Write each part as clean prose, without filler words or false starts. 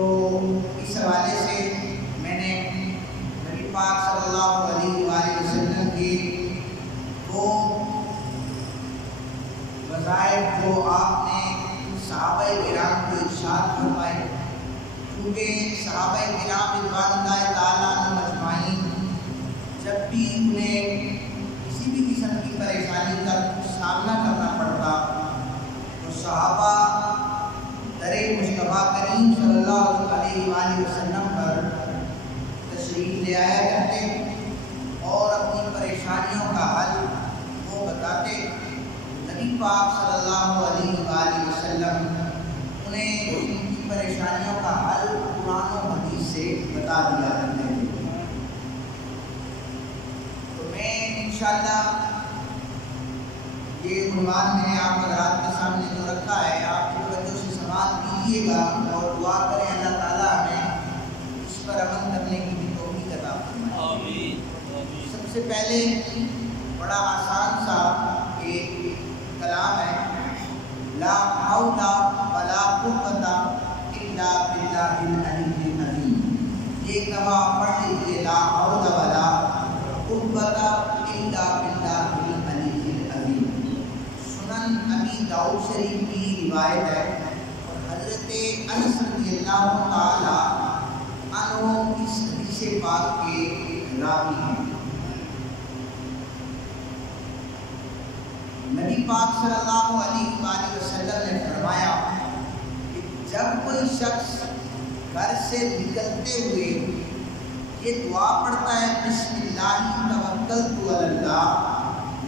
تو اس حوالے سے میں نے نبی پاک صلی اللہ علیہ وآلہ وسلم کے وہ وظائف جو آپ نے صحابہ کرام کو ارشاد فرمائے، کیونکہ صحابہ کرام رضوان اللہ تعالیٰ عنہم اجمعین جب بھی انہیں کسی بھی قسم کی پریشانی کا سامنا کرنا پڑتا تو صحابہ در مصطفیٰ کریم صلی اللہ علیہ وآلہ وسلم پر تشریف لے آیا کرتے اور اپنی پریشانیوں کا حل وہ بتاتے۔ نبی پاک صلی اللہ علیہ وآلہ وسلم انہیں ان کی پریشانیوں کا حل قرآن و حدیث سے بتا دیا کرتے ہیں۔ تو میں انشاءاللہ یہ عنوان میں نے آپ حضرات کے سامنے جو رکھا ہے، آپ توجہ سے سماعت کیجیے گا اور دعا کریں اللہ تعالیٰ ہمیں اس پر عمل کرنے کی بھی توفیق عطا فرمائے۔ آمین۔ سب سے پہلے بڑا آسان سا ایک کلام ہے، لا حول ولا قوت الا باللہ العلی العظیم۔ یہ ایک دفعہ پڑھ لیجیے، لا حول ولا قوت الا باللہ العلی العظیم۔ سنن ابی داؤد شریف کی روایت ہے اور حضرت انس رضی اللہ تعالی عنہ اس حدیث پاک کے راوی ہیں۔ نبی پاک صلی اللہ علیہ وآلہ وسلم نے فرمایا کہ جب کوئی شخص گھر سے نکلتے ہوئے یہ دعا پڑھتا ہے، بسم اللہ توکلت علی اللہ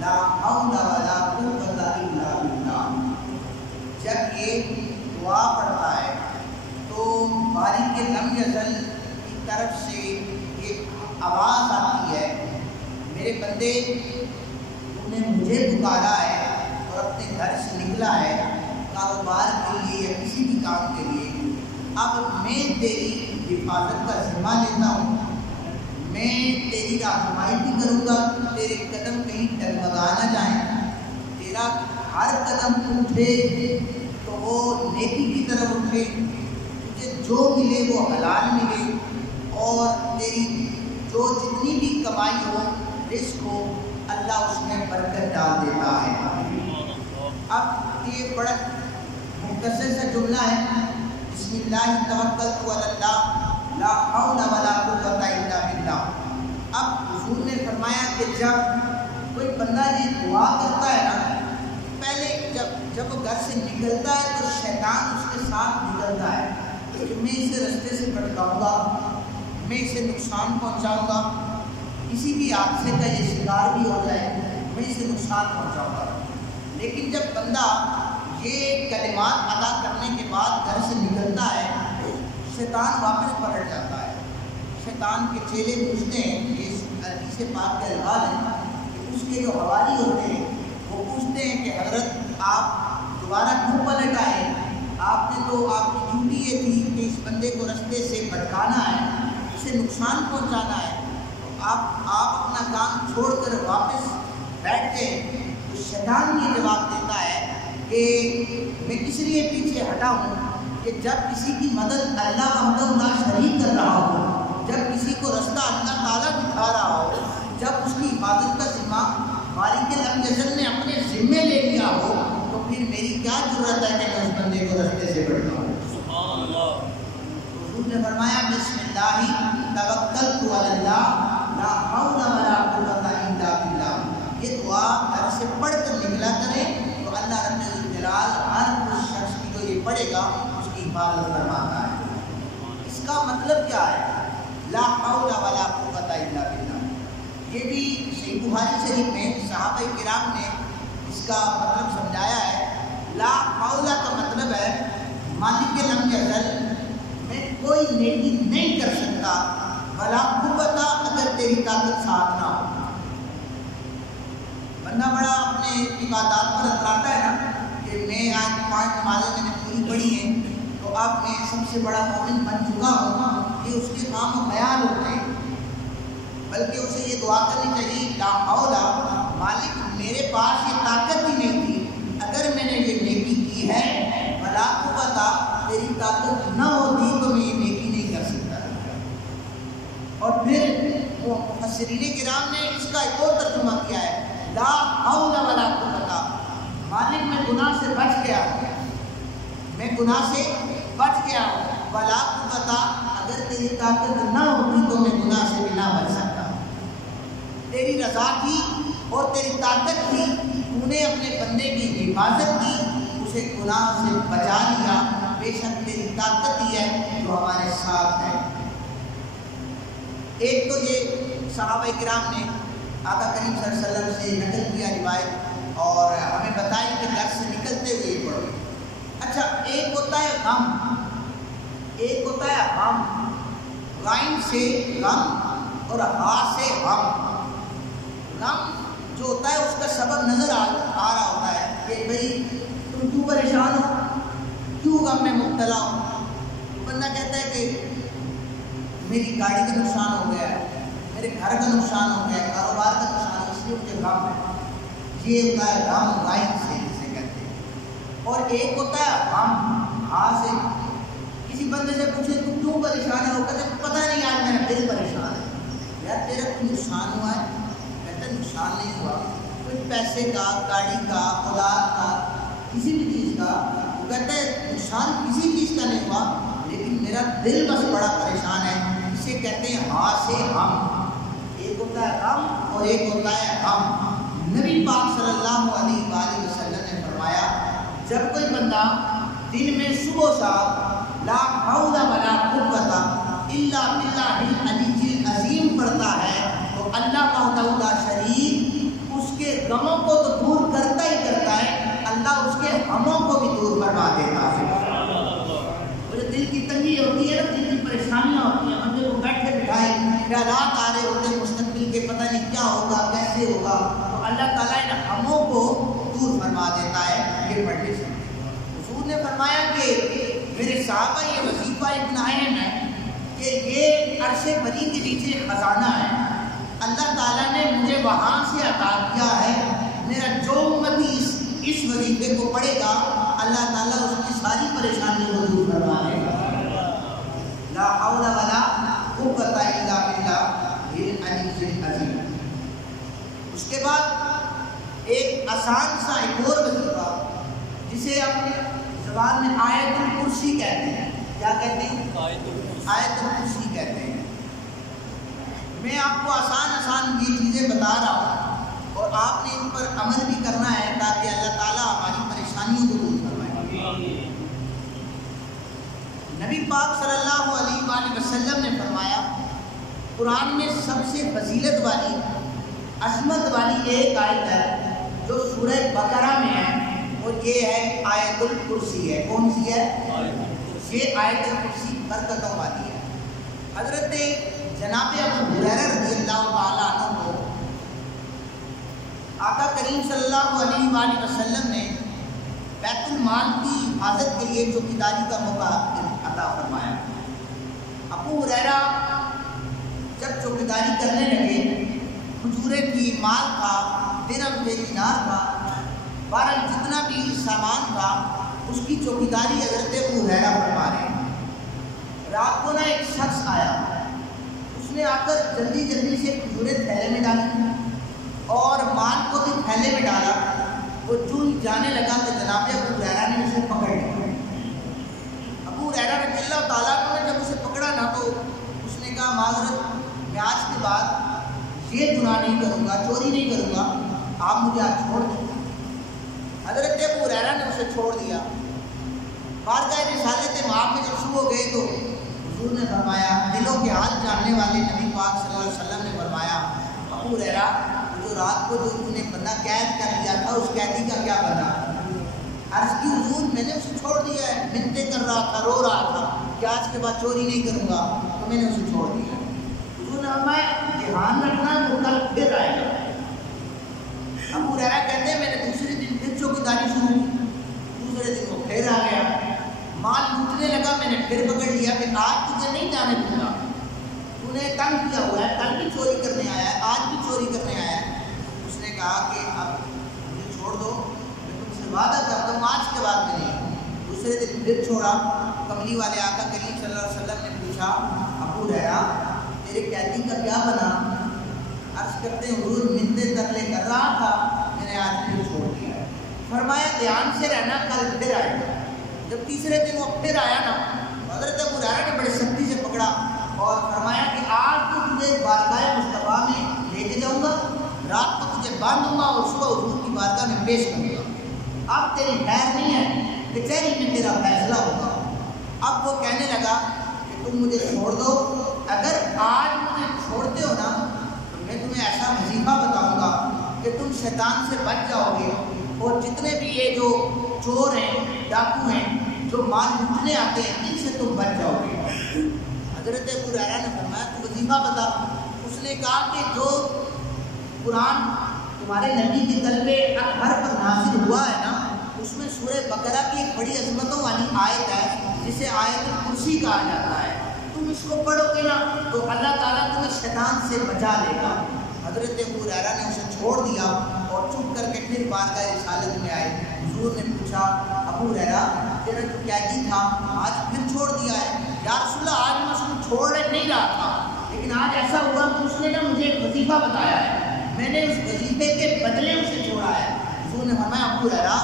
لا حول ولا قوت الا باللہ، جب یہ دعا پڑھتا ہے تو باری کے لم یزل کی طرف سے یہ آواز آتی ہے، میرے بندے نے مجھے پکارا ہے اور اپنے گھر سے نکلا ہے کاروبار کے لیے یا کسی بھی کام کے لیے، اب میں تیری حفاظت کا ذمہ لیتا ہوں، میں تیری رہنمائی بھی کروں گا، تیرے قدم کہیں ڈگمگا نہ جائیں، تیرا ہر قدم اٹھے تو وہ نیکی کی طرف اٹھے، تجھے جو ملے وہ حلال ملے اور تیری جو جتنی بھی کمائی ہو رزق ہو اللہ اس میں برکت ڈال دیتا ہے۔ اب یہ بڑا مختصر سا جملہ ہے، بسم اللہ توکلت علی اللہ لا حول ولا قوت الا باللہ۔ اب حضور نے فرمایا کہ جب کوئی بندہ یہ دعا کرتا ہے نا، پہلے جب وہ گھر سے نکلتا ہے تو شیطان اس کے ساتھ نکلتا ہے کہ میں اسے رستے سے بھٹکاؤں گا، میں اسے نقصان پہنچاؤں گا، کسی بھی حادثے کا یہ شکار بھی ہو جائے میں اسے نقصان پہنچاؤں گا۔ لیکن جب بندہ یہ کلمات ادا کرنے کے بعد گھر سے نکلتا ہے شیطان واپس پلٹ جاتا ہے۔ شیطان کے چیلے پوچھتے ہیں، یہ حدیث پاک کے الفاظ ہیں کہ اس کے جو حوالی ہوتے ہیں وہ پوچھتے ہیں کہ حضرت آپ دوبارہ کیوں پلٹ آئے؟ آپ نے تو آپ کی ڈیوٹی یہ تھی کہ اس بندے کو رستے سے بھٹکانا ہے، اسے نقصان پہنچانا ہے، آپ اپنا کام چھوڑ کر واپس بیٹھتے ہیں۔ تو شیطان یہ جواب دیتا ہے کہ میں اس لیے پیچھے ہٹا ہوں کہ جب کسی کی مدد اللہ وحدہ لا شریک کر رہا ہو، جب کسی کو رستہ اللہ تعالیٰ دکھا رہا ہو، جب اس کی عبادت کا ذمہ مالک لم یزل نے اپنے ذمے لے لیا ہو، تو پھر میری کیا ضرورت ہے کہ میں اس بندے کو رستے سے بھٹکاؤں۔ سبحان اللہ۔ حضور نے فرمایا بسم اللہ توکلت علی اللہ لا حول ولا قوت الا باللہ، یہ دعا گھر سے پڑھ کر نکلا کریں تو اللہ رب الجلال ہر اس شخص کی جو یہ پڑھے گا اس کی حفاظت فرماتا ہے۔ اس کا مطلب کیا ہے لا حول ولا قوت الا باللہ؟ یہ بھی صحیح بخاری شریف میں صحابہ کرام نے اس کا مطلب سمجھایا ہے۔ لا حول کا مطلب ہے مالک لم یزل میں کوئی نیکی نہیں کر سکتا، ولا قوت اگر تیری طاقت ساتھ نہ ہو۔ بندہ بڑا اپنے عبادات پر اتراتا ہے نا کہ میں آج 5 نمازیں میں نے پوری پڑھی ہیں تو اب میں سب سے بڑا مومن بن چکا ہوں، یہ اس کے کام و خیال ہوتے ہیں، بلکہ اسے یہ دعا کرنی چاہیے لا حول، مالک میرے پاس یہ طاقت ہی نہیں تھی، اگر میں نے یہ نیکی کی ہے ولا قوت، تیری طاقت نہ ہوتی تو میں یہ مفسرین کرام نے اس کا ایک اور ترجمہ کیا ہے، لا حول ولا قوت، مالک میں گناہ سے بچ گیا، میں گناہ سے بچ گیا ہوں، ولا قوت، اگر تیری طاقت نہ ہوتی تو میں گناہ سے بھی نہ بچ سکتا، تیری رضا تھی اور تیری طاقت تھی، تو نے اپنے بندے کی حفاظت کی، اسے گناہ سے بچا لیا، بے شک تیری طاقت ہی ہے جو ہمارے ساتھ ہے۔ ایک تو یہ صحابہ کرام نے آقا کریم صلی اللہ علیہ وسلم سے نقل کیا روایت اور ہمیں بتائی کہ گھر سے نکلتے ہوئے پڑھو۔ اچھا، ایک ہوتا ہے غم، ایک ہوتا ہے غم، غائن سے غم اور ہا سے غم۔ غم جو ہوتا ہے اس کا سبب نظر آ رہا ہوتا ہے کہ بھئی تم کیوں پریشان ہو، کیوں غم میں مبتلا ہو۔ بندہ کہتا ہے کہ میری گاڑی کا نقصان ہو گیا ہے، میرے گھر کا نقصان ہو گیا ہے، کاروبار کا نقصان ہے، اس لیے مجھے غم ہے۔ یہ ہوتا ہے غم، غائن سے جسے کہتے ہیں۔ اور ایک ہوتا ہے غم ہا سے، کسی بندے سے پوچھے تم کیوں پریشان ہے، وہ کہتے ہیں پتہ نہیں آج میرا دل پریشان ہے۔ یار تیرا کوئی نقصان ہوا ہے؟ کہتا ہے نقصان نہیں ہوا، کوئی پیسے کا، گاڑی کا، اولاد کا، کسی بھی چیز کا۔ وہ کہتے ہیں نقصان کسی چیز کا نہیں ہوا، لیکن میرا دل بس بڑا پریشان ہے، اسے کہتے ہیں ہا سے ہم۔ ایک ہوتا ہے غم اور ایک ہوتا ہے ہم۔ نبی پاک صلی اللہ علیہ وآلہ وسلم نے فرمایا جب کوئی بندہ دن میں صبح و شام لا حول ولا قوت الا باللہ العلی العظیم پڑھتا ہے تو اللہ وحدہ لا شریک اس کے غموں کو تو دور کرتا ہی کرتا ہے، اللہ اس کے غموں کو بھی دور کروا دیتا ہے۔ دل کی تنگی ہوتی ہے نا، دل کی پریشانیاں ہوتی ہیں، بندے کو بیٹھے بٹھائے خیالات آ رہے ہوتے ہیں مستقبل کے، پتہ نہیں کیا ہوگا کیسے ہوگا، تو اللہ تعالیٰ ان غموں کو دور فرما دیتا ہے یہ پڑھنے سے۔ حضور نے فرمایا کہ میرے صحابہ یہ وظیفہ اتنا اہم ہے کہ یہ عرش بری کے نیچے خزانہ ہے، اللہ تعالیٰ نے مجھے وہاں سے عطا کیا ہے، میرا جو امتی اس وظیفے کو پڑھے گا اللہ تعالیٰ اس کی ساری پریشانیوں کو دور کروا دے گا۔ لا حول ولا قوت الا باللہ العلی العظیم۔ اس کے بعد ایک آسان سا ایک اور وظیفہ جسے اپنی زبان میں آیت الکرسی کہتے ہیں۔ کیا کہتے ہیں؟ آیت الکرسی کہتے ہیں۔ میں آپ کو آسان یہ چیزیں بتا رہا ہوں اور آپ نے ان پر عمل بھی کرنا ہے تاکہ اللہ تعالیٰ ہماری پریشانیوں کو دور فرمائے۔ نبی پاک صلی اللہ علیہ وآلہ وسلم نے فرمایا قرآن میں سب سے فضیلت والی، عظمت والی ایک آیت ہے جو سورہ بقرہ میں ہے، اور یہ ہے آیت الکرسی ہے۔ کون سی ہے؟ یہ آیت الکرسی برکتوں والی ہے۔ حضرت جناب ابو ہریرہ رضی اللہ تعالیٰ عنہ کو آقا کریم صلی اللہ علیہ وآلہ وسلم نے بیت المال کی حفاظت کے لیے چوکیداری کا موقع عطا فرمایا۔ ابو ہریرہ جب چوکیداری کرنے لگے، کھجورے کی، مال تھا، درہم تھے، دینار تھا، بہرحال جتنا بھی سامان تھا اس کی چوکیداری حضرت ابو ہریرہ فرما رہے ہیں۔ رات کو ایک شخص آیا، اس نے آ کر جلدی سے کھجورے تھیلے میں ڈالی اور مال کو بھی تھیلے میں ڈالا۔ وہ جو جانے لگا تو جناب ابو ہریرہ نے اسے پکڑ لیا۔ ابو ہریرہ رضی اللہ تعالیٰ نے جب اسے پکڑا نا تو اس نے کہا معذرت، میں آج کے بعد یہ گناہ نہیں کروں گا، چوری نہیں کروں گا، آپ مجھے آج چھوڑ دیں۔ حضرت ابو ہریرہ نے اسے چھوڑ دیا۔ بارگاہ رسالت مآب میں جب صبح گئے تو حضور نے فرمایا، دلوں کے حال جاننے والے نبی پاک صلی اللہ علیہ وسلم نے فرمایا ابو ہریرہ جو رات کو جو انہوں نے بندہ قید کر لیا تھا اس قیدی کا کیا بنا؟ عرض کی حضور میں نے اسے چھوڑ دیا ہے، منتیں کر رہا تھا، رو رہا تھا کہ آج کے بعد چوری نہیں کروں گا، تو میں نے اسے چھوڑ دیا۔ حضور نے فرمایا دھیان رکھنا وہ کل پھر آئے گا۔ ابو ہریرہ کہتے ہیں میں نے دوسرے دن پھر چوکیداری شروع کی، دوسرے دن وہ پھر آ گیا، مال لوٹنے لگا، میں نے پھر پکڑ لیا کہ آج تجھے نہیں جانے دوں گا، تو نے تنگ کیا ہوا ہے، کل بھی چوری کرنے آیا ہے، آج بھی چوری کرنے آیا ہے۔ اس نے کہا کہ اب مجھے چھوڑ دو، میں تم سے وعدہ کرتا ہوں آج کے بعد میں نہیں۔ دوسرے دن پھر چھوڑا۔ کملی والے آقا کریم صلی اللہ علیہ وسلم نے پوچھا ابو ہریرہ تیرے قیدی کا کیا بنا؟ عرض کرتے ہیں حضور منتے ترلے کر رہا تھا، میں نے آج پھر چھوڑ دیا ہے۔ فرمایا دھیان سے رہنا، کل پھر آئے گا۔ جب تیسرے دن وہ پھر آیا نا، حضرت ابو ہریرہ نے بڑے سختی سے پکڑا اور فرمایا کہ آج تو تجھے بارگاہ مصطفیٰ میں لے کے جاؤں گا، رات کو تجھے باندھوں گا اور صبح حضور کی بارگاہ میں پیش کروں گا۔ اب تیری خیر نہیں ہے، کچہری میں تیرا فیصلہ ہوگا۔ اب وہ کہنے لگا کہ تم مجھے چھوڑ دو، اگر آج مجھے چھوڑتے ہو نا تو میں تمہیں ایسا وظیفہ بتاؤں گا کہ تم شیطان سے بچ جاؤ گے، اور جتنے بھی یہ جو چور ہیں، ڈاکو ہیں، جو مال لوٹنے آتے ہیں، ان سے تم بچ جاؤ گے۔ حضرت ابو ہریرہ نے فرمایا تو وظیفہ بتا۔ اس نے کہا کہ جو قرآن تمہارے نبی کے قلب اطہر پر نازل ہوا ہے نا، اس میں سورہ بقرہ کی ایک بڑی عظمتوں والی آیت ہے جسے آیت الکرسی کہا جاتا ہے، تم اس کو پڑھو گے نا تو اللہ تعالیٰ تمہیں شیطان سے بچا لے گا۔ حضرت ابو ہریرہ نے اسے چھوڑ دیا اور چپ کر کے پھر بارگاہ رسالت میں آئے۔ حضور نے پوچھا ابو ہریرہ تیرا تو قیدی تھا، آج پھر چھوڑ دیا ہے؟ یا رسول اللہ آج میں اس کو چھوڑ نہیں رہا تھا، لیکن آج ایسا ہوا کہ اس نے نا مجھے ایک وظیفہ بتایا ہے، میں نے اس وظیفے کے بدلے اسے چھوڑا ہے۔ حضور نے فرمایا ابو ہریرہ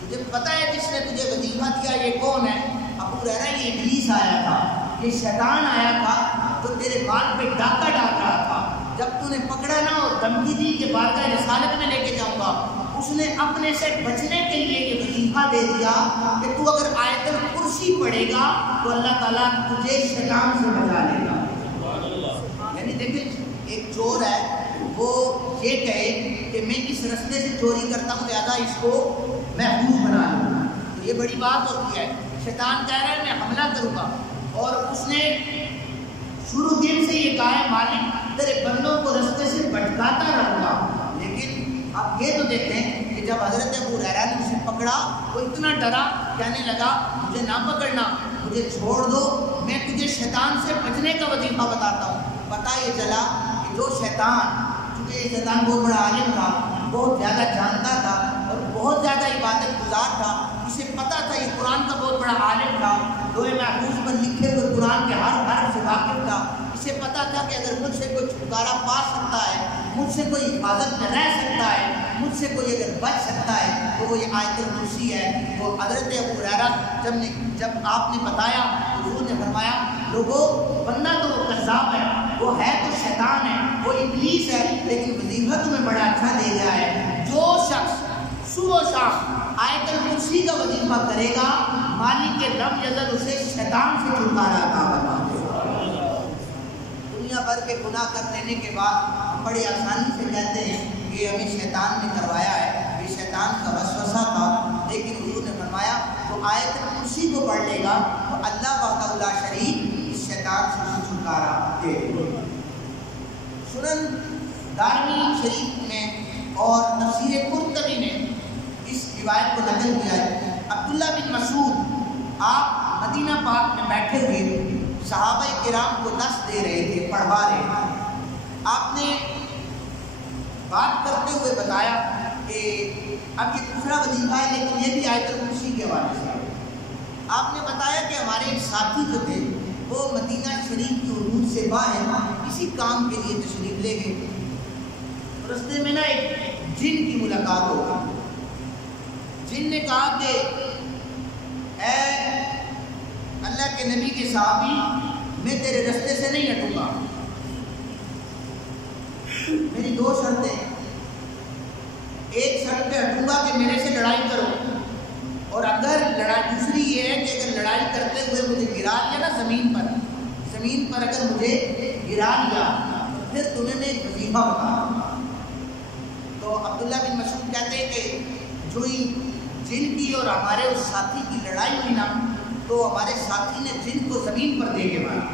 تجھے پتہ ہے جس نے تجھے وظیفہ دیا یہ کون ہے؟ ابو ہریرہ یہ ابلیس آیا تھا، یہ شیطان آیا تھا جو تیرے مال پہ ڈاکہ ڈال رہا تھا۔ جب تو نے پکڑا نا اور دھمکی دی کہ بارگاہ رسالت میں لے کے جاؤں گا، اس نے اپنے سے بچنے کے لیے یہ وظیفہ دے دیا کہ تو اگر آیت الکرسی پڑھے گا تو اللہ تعالیٰ تجھے شیطان سے بچا لے گا۔ یعنی دیکھیں ایک چور ہے، وہ یہ کہے کہ میں اس رستے سے چوری کرتا ہوں لہذا اس کو محفوظ بنا لوں، تو یہ بڑی بات ہوتی ہے۔ شیطان کہہ رہا ہے میں حملہ کروں گا، اور اس نے شروع دن سے یہ کہا ہے مالک تیرے بندوں کو رستے سے بھٹکاتا رہوں گا۔ لیکن اب یہ تو دیکھیں کہ جب حضرت ابو ہریرہ نے اسے پکڑا وہ اتنا ڈرا، کہنے لگا مجھے نہ پکڑنا، مجھے چھوڑ دو، میں تجھے شیطان سے بچنے کا وظیفہ بتاتا ہوں۔ پتہ یہ چلا کہ جو شیطان، چونکہ یہ شیطان بہت بڑا عالم تھا، بہت زیادہ جانتا تھا اور بہت زیادہ عبادت گزار تھا، اسے پتہ تھا یہ قرآن کا بہت بڑا عالم تھا، لوح محفوظ پر لکھے ہوئے قرآن کے ہر حرف سے واقف تھا۔ اسے پتہ تھا کہ اگر مجھ سے کوئی چھٹکارا پا سکتا ہے، مجھ سے کوئی حفاظت میں رہ سکتا ہے، مجھ سے کوئی اگر بچ سکتا ہے تو وہ یہ آیت الکرسی ہے۔ تو حضرت ابو ہریرہ جب آپ نے بتایا، حضور نے فرمایا لوگوں بندہ تو وہ کذاب ہے، وہ ہے تو شیطان ہے، وہ ابلیس ہے، لیکن وظیفہ تمہیں بڑا اچھا دے گیا ہے۔ جو شخص صبح و شام آیت الکرسی کا وظیفہ کرے گا، مالک کے لم یزل اسے شیطان سے چھٹکارا عطا فرما دے گا۔ دنیا بھر کے گناہ کر لینے کے بعد ہم بڑی آسانی سے کہتے ہیں کہ ہمیں شیطان نے کروایا ہے، یہ شیطان کا وسوسہ تھا، لیکن حضور نے فرمایا تو آیت الکرسی کو پڑھ لے گا تو اللہ وحدہ لا شریک اس شیطان سے اسے چھٹکارا دے گا۔ سنن دارمی شریف میں اور تفسیر قرطبی نے اس روایت کو نقل کیا ہے۔ عبداللہ بن مسعود آپ مدینہ پاک میں بیٹھے ہوئے صحابہ کرام کو درس دے رہے تھے، پڑھوا رہے تھے۔ آپ نے بات کرتے ہوئے بتایا کہ اب یہ دوسرا وظیفہ ہے لیکن یہ بھی آیت الکرسی کے حوالے سے۔ آپ نے بتایا کہ ہمارے ایک ساتھی جو تھے وہ مدینہ شریف کی حدود سے باہر کسی کام کے لیے تشریف لے گئے، رستے میں نا ایک جن کی ملاقات ہو گئی۔ جن نے کہا کہ اے اللہ کے نبی کے صحابی، میں تیرے رستے سے نہیں ہٹوں گا، میری دو شرطیں، ایک شرط پہ ہٹوں گا کہ میرے سے لڑائی کرو، اور اگر لڑائی دوسری یہ ہے کہ اگر لڑائی کرتے ہوئے مجھے گرا لیا نا زمین پر اگر مجھے گرا لیا تو پھر تمہیں میں ایک وظیفہ بتاؤں گا۔ تو عبداللہ بن مسعود کہتے ہیں کہ جو ہی جن کی اور ہمارے اس ساتھی کی لڑائی ہوئی نا تو ہمارے ساتھی نے جن کو زمین پر دے کے مارا،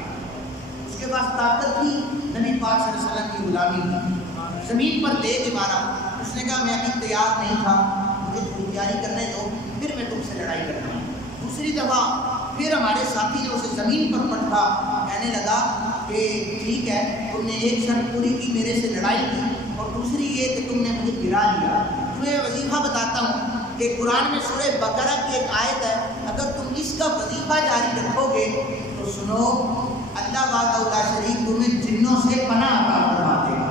اس کے پاس طاقت تھی، نبی پاک صلی اللہ علیہ وسلم کی غلامی تھی، زمین پر دے کے مارا۔ اس نے کہا میں ابھی تیار نہیں تھا، مجھے تھوڑی تیاری کرنے دو، پھر میں تم سے لڑائی کرتا ہوں۔ دوسری دفعہ پھر ہمارے ساتھی نے اسے زمین پر پٹکا، کہنے لگا کہ ٹھیک ہے تم نے ایک شرط پوری کی، میرے سے لڑائی کی، اور دوسری یہ کہ تم نے مجھے گرا لیا۔ تمہیں وظیفہ بتاتا ہوں کہ قرآن میں سورہ بقرہ کی ایک آیت ہے، اگر تم اس کا وظیفہ جاری رکھو گے تو سنو اللہ وحدہ لا شریک تمہیں جنوں سے پناہ عطا فرما دے گا۔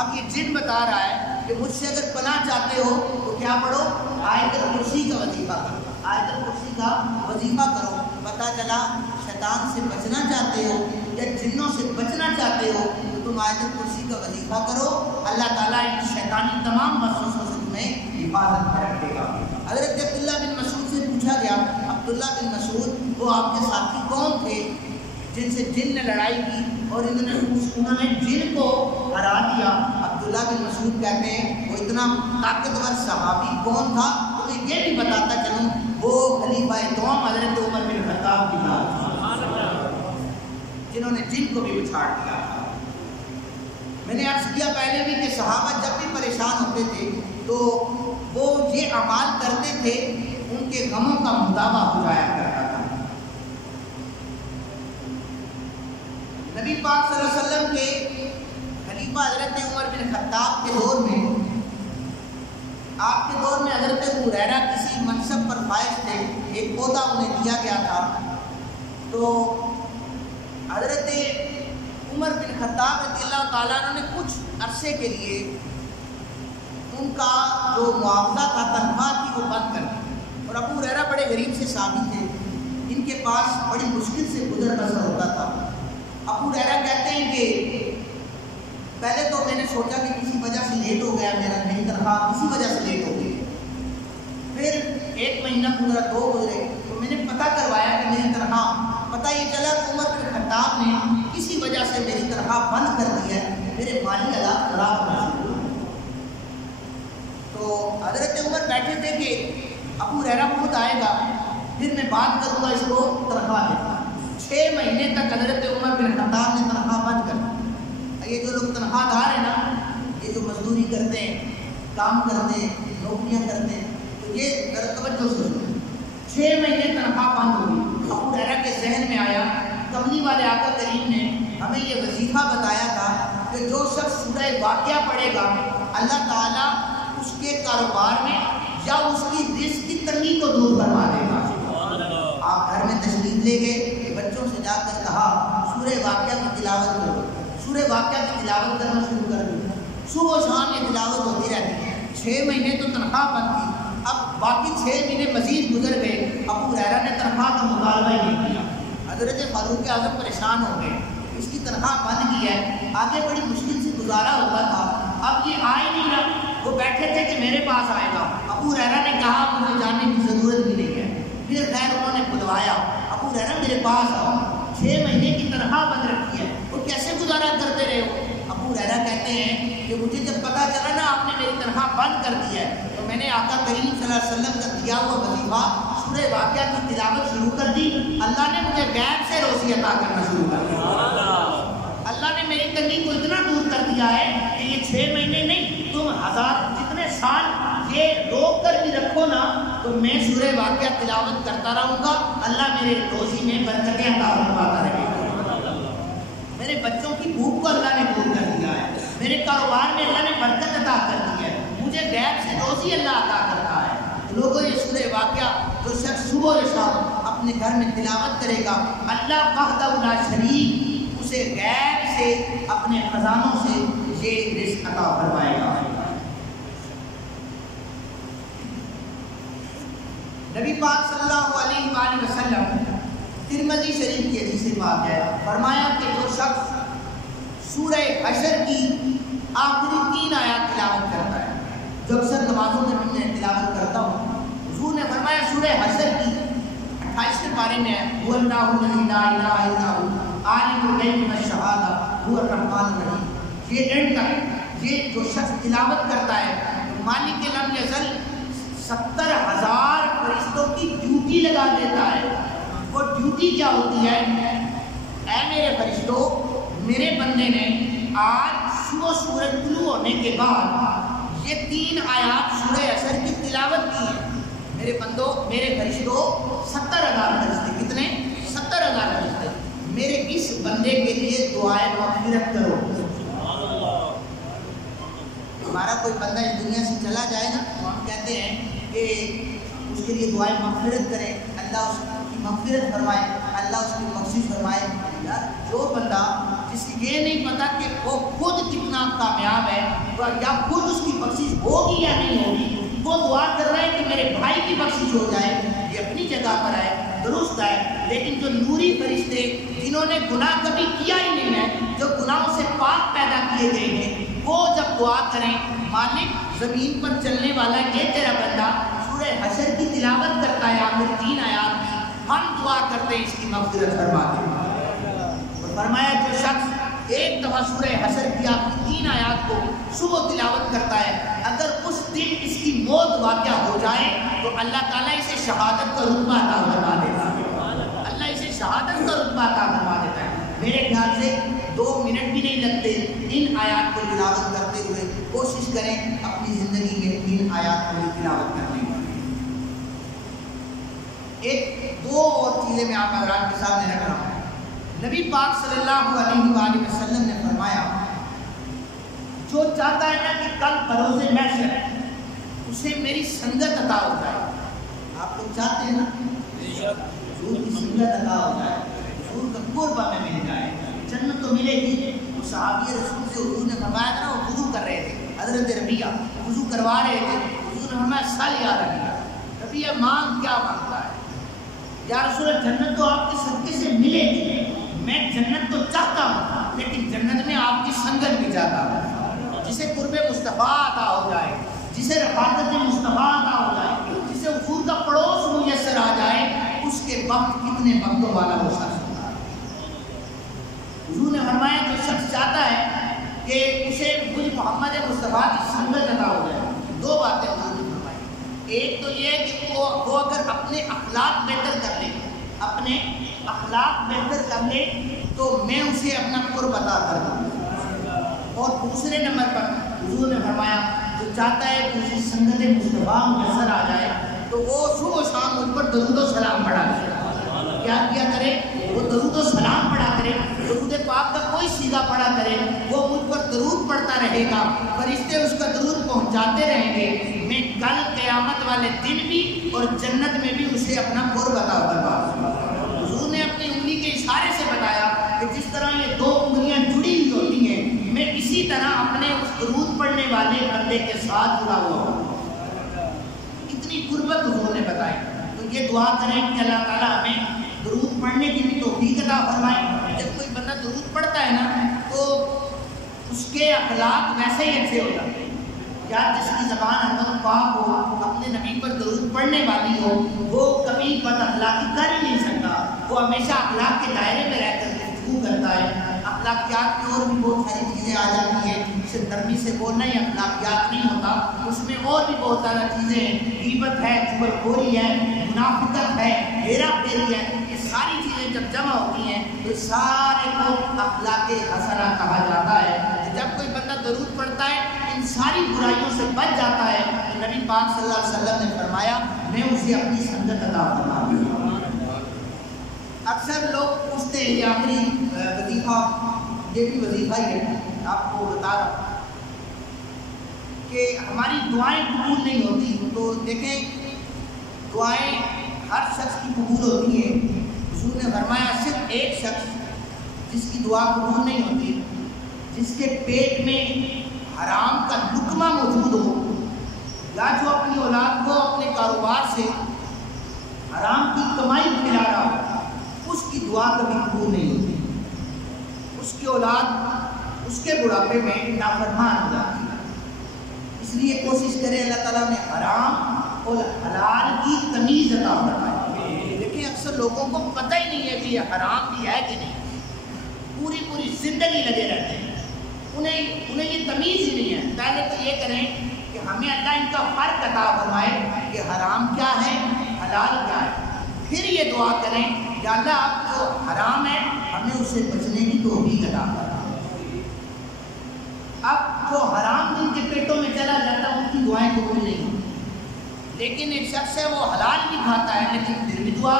اب یہ جن بتا رہا ہے کہ مجھ سے اگر پناہ چاہتے ہو تو کیا پڑھو؟ آیت الکرسی کا وظیفہ کرو، آیت الکرسی کا وظیفہ کرو۔ پتہ چلا شیطان سے بچنا چاہتے ہو یا جنوں سے بچنا چاہتے ہو تو تم آیت الکرسی کا وظیفہ کرو، اللہ تعالیٰ ان شیطانی تمام وسوسوں سے تمہیں حفاظت میں رکھے گا۔ حضرت عبداللہ بن مسعود سے پوچھا گیا، عبداللہ بن مسعود وہ آپ کے ساتھی کون تھے جن سے جن نے لڑائی کی اور انہوں نے جن کو ہرا دیا؟ عبداللہ بن مسعود کہتے ہیں وہ اتنا طاقتور صحابی کون تھا؟ تو یہ بھی بتاتا چلوں وہ خلیفہ دوم حضرت عمر بن خطاب کی جنہوں نے جن کو بھی اچھاڑ دیا۔ میں نے عرض کیا پہلے بھی کہ صحابہ جب بھی پریشان ہوتے تھے تو وہ یہ اعمال کرتے تھے، ان کے غموں کا مداوع ہو جایا کرتا تھا۔ نبی پاک صلی اللہ علیہ وسلم کے خلیفہ حضرت عمر بن خطاب کے دور میں، آپ کے دور میں حضرت ابو ہریرہ کسی منصب پر فائز تھے، ایک عہدہ انہیں دیا گیا تھا، تو حضرت عمر بن خطاب رضی اللہ تعالیٰ عنہ نے کچھ عرصے کے لیے ان کا جو معاوضہ تھا، تنخواہ کی، وہ بند کر دی۔ اور ابو ہریرہ بڑے غریب سے صحابی تھے، ان کے پاس بڑی مشکل سے گزر بسر ہوتا تھا۔ ابو ہریرہ کہتے ہیں کہ پہلے تو میں نے سوچا کہ کسی وجہ سے لیٹ ہو گیا، میری تنخواہ کسی وجہ سے لیٹ ہو گئی۔ پھر 1 مہینہ گزرا، 2 گزرے، تو میں نے پتہ کروایا کہ میری تنخواہ، پتہ یہ چلا کہ عمر بن خطاب نے کسی وجہ سے میری تنخواہ بند کر دی ہے، میرے مالی حالات خراب ہونا شروع ہوئے۔ تو حضرت عمر بیٹھے تھے کہ ابو ہریرہ خود آئے گا، پھر میں بات کروں گا، اس کو تنخواہ دے گا۔ 6 مہینے تک حضرت عمر بن خطاب نے تنخواہ بند کر دی۔ یہ جو لوگ تنخواہ دار ہیں نا، یہ جو مزدوری کرتے ہیں، کام کرتے ہیں، نوکریاں کرتے ہیں، تو یہ ذرا توجہ سے سنیں۔ 6 مہینے تنخواہ بند ہو گئی۔ ابو ہریرہ کے ذہن میں آیا، کملی والے آقا کریم نے ہمیں یہ وظیفہ بتایا تھا کہ جو شخص سورہ واقعہ پڑھے گا اللہ تعالیٰ اس کے کاروبار میں یا اس کی رزق کی تنگی کو دور کروا دے گا۔ آپ گھر میں تشریف لے گئے، بچوں سے جا کر کہا سورہ واقعہ کی تلاوت کرو، سورہ واقعہ کی تلاوت کرنا شروع کر دیا۔ صبح و شام یہ تلاوت ہوتی رہتی ہے۔ 6 مہینے تو تنخواہ بند تھی، اب باقی 6 مہینے مزید گزر گئے، ابو ہریرہ نے تنخواہ کا مطالبہ ہی نہیں کیا۔ حضرت فاروق اعظم پریشان ہو گئے، اس کی تنخواہ بند کی ہے، آگے بڑی مشکل سے گزارا ہوتا تھا، اب یہ آئے نہیں رہا۔ وہ بیٹھے تھے کہ میرے پاس آئے گا، ابو ہریرہ نے کہا مجھے جانے کی ضرورت بھی نہیں ہے۔ پھر خیر انہوں نے بلوایا، ابو ہریرہ میرے پاس آؤ، 6 مہینے کی تنخواہ بند رکھی ہے، وہ کیسے گزارا کرتے رہے ہو؟ ابو ہریرہ کہتے ہیں کہ مجھے جب پتا چلا نا آپ نے میری تنخواہ بند کر دی ہے تو میں نے آقا کریم صلی اللہ علیہ وسلم کا دیا ہوا وظیفہ سورہ واقعہ کی تلاوت شروع کر دی، اللہ نے مجھے غیب سے روزی عطا کرنا شروع کر دیا۔ اللہ نے میری تنگی کو اتنا دور کر دیا ہے کہ یہ 6 مہینے نہیں، تم 1000 جتنے سال یہ روک کر بھی رکھو نا تو میں سورہ واقعہ تلاوت کرتا رہوں گا، اللہ میرے روزی میں برکتیں عطا فرماتا رہے گا۔ میرے بچوں کی بھوک کو اللہ نے دور کر دیا ہے، میرے کاروبار میں اللہ نے برکت عطا کر دی ہے، مجھے غیب سے روزی اللہ عطا کرتا ہے۔ لوگوں یہ سورہ واقعہ جو شخص صبح و شام اپنے گھر میں تلاوت کرے گا، اللہ وحدہ لا شریک اسے غیب سے اپنے خزانوں سے یہ رزق عطا فرمائے گا۔ نبی پاک صلی اللہ علیہ وآلہ وسلم ترمذی شریف کی حدیث پاک ہے، فرمایا کہ جو شخص سورہ حشر کی آخری 3 آیات تلاوت کرتا ہے، جو اکثر نمازوں میں تلاوت کرتا ہوں، حضور نے فرمایا سورہ حشر کی 28 پارے میں ہے، هو اللہ الذی لا الہ الا هو عالم الغیب والشہادہ هو الرحمن الرحیم، یہ اینڈ تک یہ جو شخص تلاوت کرتا ہے تو مالک لم یزل 70,000 فرشتوں کی ڈیوٹی لگا دیتا ہے۔ وہ ڈیوٹی کیا ہوتی ہے؟ اے میرے فرشتوں، میرے بندے نے آج صبح سورج طلوع ہونے کے بعد یہ 3 آیات سورہ حشر کی تلاوت کی ہے، میرے بندوں، میرے فرشتوں 70,000 فرشتے، کتنے؟ 70,000 فرشتے، میرے اس بندے کے لیے دعائے مغفرت کرو۔ ہمارا کوئی بندہ اس دنیا سے چلا جائے نا تو ہم کہتے ہیں کہ اس کے لیے دعائے مغفرت کریں، اللہ اس کی مغفرت فرمائے، اللہ اس کی بخشش فرمائے۔ یار جو بندہ جس یہ نہیں پتا کہ وہ خود کتنا کامیاب ہے یا خود اس کی بخشش ہوگی یا نہیں ہوگی، وہ دعا کر رہا ہے کہ میرے بھائی کی بخشش ہو جائے، یہ اپنی جگہ پر ہے، درست ہے۔ لیکن جو نوری فرشتے جنہوں نے گناہ کبھی کیا ہی نہیں ہے، جو گناہوں سے پاک پیدا کیے گئے ہیں، وہ جب دعا کریں مالک زمین پر چلنے والا یہ تیرا بندہ سورہ حشر کی تلاوت کرتا ہے آخر 3 آیات میں، ہم دعا کرتے ہیں اس کی مغفرت فرما دے۔ اور فرمایا جو شخص ایک دفعہ سورہ حشر کی آخری 3 آیات کو صبح تلاوت کرتا ہے، اگر اس دن اس کی موت واقع ہو جائے تو اللہ تعالیٰ اسے شہادت کا رتبہ عطا فرما دیتا ہے، اللہ اسے شہادت کا رتبہ عطا فرما دیتا ہے۔ میرے خیال سے 2 منٹ بھی نہیں لگتے ان آیات کو تلاوت کرتے ہوئے، کوشش کریں اپنی زندگی میں ان آیات کو تلاوت کرنے کی۔ ایک 2 اور چیزیں میں آپ حضرات کے سامنے رکھ رہا ہوں۔ نبی پاک صلی اللہ علیہ وآلہ وسلم نے فرمایا جو چاہتا ہے نا کہ کل بروز محشر اسے میری سنگت عطا ہو جائے، آپ لوگ چاہتے ہیں نا حضور کی سنگت عطا ہو جائے، حضور کا قرب ہمیں مل جائے، جنت تو ملے گی۔ وہ صحابی رسول سے حضور نے فرمایا تھا نا، وہ وضو کر رہے تھے، حضرت ربیعہ وضو کروا رہے تھے، حضور نے فرمایا سال یا ربیعہ مانگ کیا مانگتا ہے؟ یا رسول اللہ جنت تو آپ کے صدقے سے ملے گی، میں جنت تو چاہتا ہوں لیکن جنت میں آپ کی سنگت بھی چاہتا ہوں۔ جسے قرب مصطفیٰ عطا ہو جائے، جسے رفاقت مصطفیٰ عطا ہو جائے، جسے حضور کا پڑوس میسر آ جائے، اس کے وقت کتنے وقتوں والا وہ شخص ہوتا ہے۔ حضور نے فرمایا جو شخص چاہتا ہے کہ اسے مجھ محمد مصطفیٰ کی سنگت عطا ہو جائے، 2 باتیں حضور نے فرمائی۔ ایک تو یہ ہے کہ وہ اگر اپنے اخلاق بہتر کر لے، اپنے اخلاق بہتر کر لے تو میں اسے اپنا قرب عطا کر دوں۔ اور دوسرے نمبر پر حضور نے فرمایا جو چاہتا ہے کہ اسے سنگت مصطفیٰ میسر آ جائے تو وہ صبح و شام ان پر درود و سلام پڑھا کرے۔ کیا کیا کرے؟ وہ درود و سلام پڑھا کرے، درود پاک کا کوئی سیدھا پڑھا کرے، وہ مجھ پر درود پڑھتا رہے گا، فرشتے اس کا درود پہنچاتے رہیں گے، میں کل قیامت والے دن بھی اور جنت میں بھی اسے اپنا قرب عطا کروا دوں۔ حضور نے اپنی انگلی کے اشارے سے بتایا کہ جس طرح یہ 2 انگلیاں جڑی ہوئی ہوتی ہیں، میں اسی طرح اپنے اس درود پڑھنے والے بندے کے ساتھ جڑا ہوا ہوں۔ اتنی قربت حضور نے بتائی۔ تو یہ دعا کریں کہ اللہ تعالیٰ ہمیں درود پڑھنے کی بھی توفیق عطا فرمائے۔ جب کوئی بندہ درود پڑھتا ہے نا تو اس کے اخلاق ویسے ہی اچھے ہو جاتے ہیں۔ کیا جس کی زبان ہردم پاک ہو، اپنے نبی پر درود پڑھنے والی ہو، وہ کبھی بد اخلاقی کر ہی نہیں سکتا، وہ ہمیشہ اخلاق کے دائرے میں رہ کر گفتگو کرتا ہے۔ اخلاقیات میں اور بھی بہت ساری چیزیں آ جاتی ہیں، صرف نرمی سے بولنا ہی اخلاقیات نہیں ہوتا، اس میں اور بھی بہت سارا چیزیں ہیں، غیبت ہے، چغل خوری ہے، منافقت ہے، ہیرا پھیری ہے، یہ ساری چیزیں جب جمع ہوتی ہیں تو سارے کو اخلاق حسنہ کہا جاتا ہے۔ جب کوئی بندہ درود پڑھتا ہے ان ساری برائیوں سے بچ جاتا ہے تو نبی پاک صلی اللہ علیہ وسلم نے فرمایا میں اسے اپنی سنگت عطا فرماؤں گا۔ اکثر لوگ پوچھتے ہیں یہ آخری وظیفہ، یہ بھی وظیفہ ہی ہے، آپ کو بتا رہا ہوں کہ ہماری دعائیں قبول نہیں ہوتی۔ تو دیکھیں دعائیں ہر شخص کی قبول ہوتی ہیں۔ حضور نے فرمایا صرف ایک شخص جس کی دعا قبول نہیں ہوتی، جس کے پیٹ میں حرام کا لقمہ موجود ہو یا جو اپنی اولاد کو اپنے کاروبار سے حرام کی کمائی کھلا رہا ہو، اس کی دعا کبھی قبول نہیں ہوتی۔ اس کی اولاد اس کے بڑھاپے میں نافرمان ہو جاتی ہے۔ اس لیے کوشش کریں اللہ تعالیٰ نے حرام اور حلال کی تمیز عطا فرمائے۔ دیکھیں اکثر لوگوں کو پتہ ہی نہیں ہے کہ یہ حرام بھی ہے کہ نہیں، پوری زندگی لگے رہتے ہیں، انہیں یہ تمیز ہی نہیں ہے۔ پہلے تو یہ کریں کہ ہمیں اللہ ان کا فرق عطا فرمائے کہ حرام کیا ہے، حلال کیا ہے، پھر یہ دعا کریں یا اللہ آپ جو حرام ہے ہمیں اسے بچنے کی توفیق عطا فرمائے۔ اب جو حرام جن کے پیٹوں میں چلا جاتا ہے ان کی دعائیں قبول نہیں ہوتی، لیکن ایک شخص ہے وہ حلال بھی کھاتا ہے لیکن پھر بھی دعا،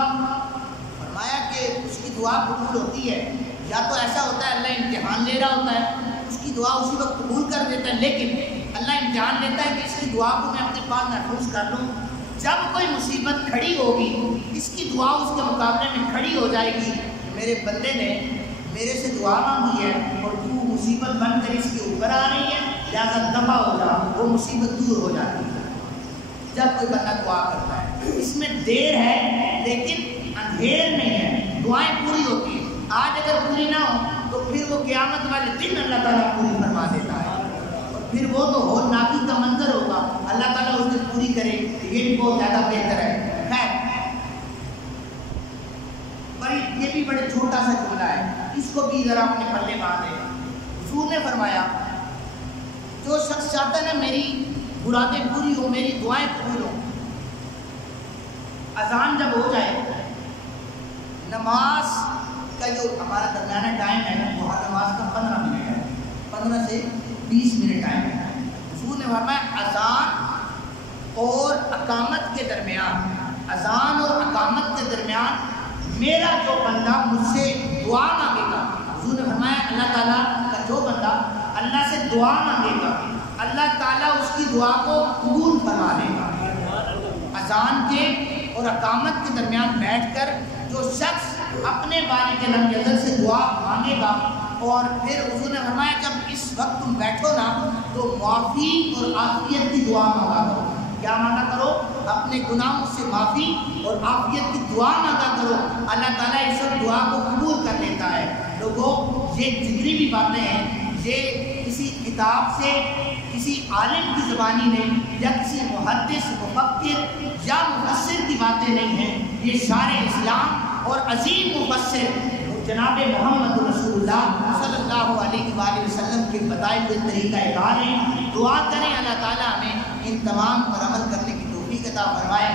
فرمایا کہ اس کی دعا قبول ہوتی ہے۔ یا تو ایسا ہوتا ہے اللہ امتحان لے رہا ہوتا ہے، اس کی دعا اسی وقت قبول کر دیتا ہے، لیکن اللہ امتحان لیتا ہے کہ اس کی دعا کو میں اپنے پاس محفوظ کر لوں، جب کوئی مصیبت کھڑی ہوگی اس کی دعا اس کے مقابلے میں کھڑی ہو جائے گی، میرے بندے نے میرے سے دعا مانگی ہے اور تو مصیبت بن کر اس کے اوپر آ رہی ہے، لہٰذا دفع ہو جا، وہ مصیبت دور ہو جاتی ہے جب کوئی بندہ دعا کرتا ہے۔ اس میں دیر ہے لیکن اندھیر نہیں ہے، دعائیں پوری ہوتی ہیں۔ آج اگر پوری نہ ہو تو پھر وہ قیامت والے دن اللہ تعالیٰ پوری فرما دیتا ہے، اور پھر وہ تو ہول ناکی کا منظر ہوگا، اللہ تعالیٰ اس دن پوری کرے، یہ بھی بہت زیادہ بہتر ہے۔ خیر، پر یہ بھی بڑے چھوٹا سا جملہ ہے، اس کو بھی ذرا اپنے پلے باندھے۔ حضور نے فرمایا جو شخص چاہتا ہے نا میری مرادیں پوری ہو، میری دعائیں قبول ہوں، اذان جب ہو جائے، نماز کا جو ہمارا درمیانہ ٹائم ہے وہ نماز کا 15 منٹ ہے، 15 سے 20 منٹ ٹائم ہے۔ حضور نے فرمایا اذان اور اقامت کے درمیان، اذان اور اقامت کے درمیان میرا جو بندہ مجھ سے دعا مانگے گا، حضور نے فرمایا اللہ تعالیٰ کا جو بندہ اللہ سے دعا مانگے گا، اللہ تعالیٰ اس کی دعا کو قبول فرما لے گا۔ اذان کے اور اقامت کے درمیان بیٹھ کر جو شخص اپنے بارے کے لم یزل سے دعا مانگے گا، اور پھر حضور نے فرمایا جب اس وقت تم بیٹھو نا تو معافی اور عافیت کی دعا مانگا کرو۔ کیا مانگا کرو؟ اپنے گناہوں سے معافی اور عافیت کی دعا مانگا کرو، اللہ تعالیٰ اس وقت دعا کو قبول کر لیتا ہے۔ لوگوں، یہ جتنی بھی باتیں ہیں یہ کسی کتاب سے، کسی عالم کی زبانی نہیں، یا کسی محدث، مفکر یا مفسر کی باتیں نہیں ہیں، یہ شارع اسلام اور عظیم مفسر جناب محمد رسول اللہ صلی اللہ علیہ وآلہ وسلم کے بتائے ہوئے طریقہ کار ہیں۔ دعا کریں اللہ تعالیٰ ہمیں ان تمام پر عمل کرنے کی توفیق عطا فرمائے۔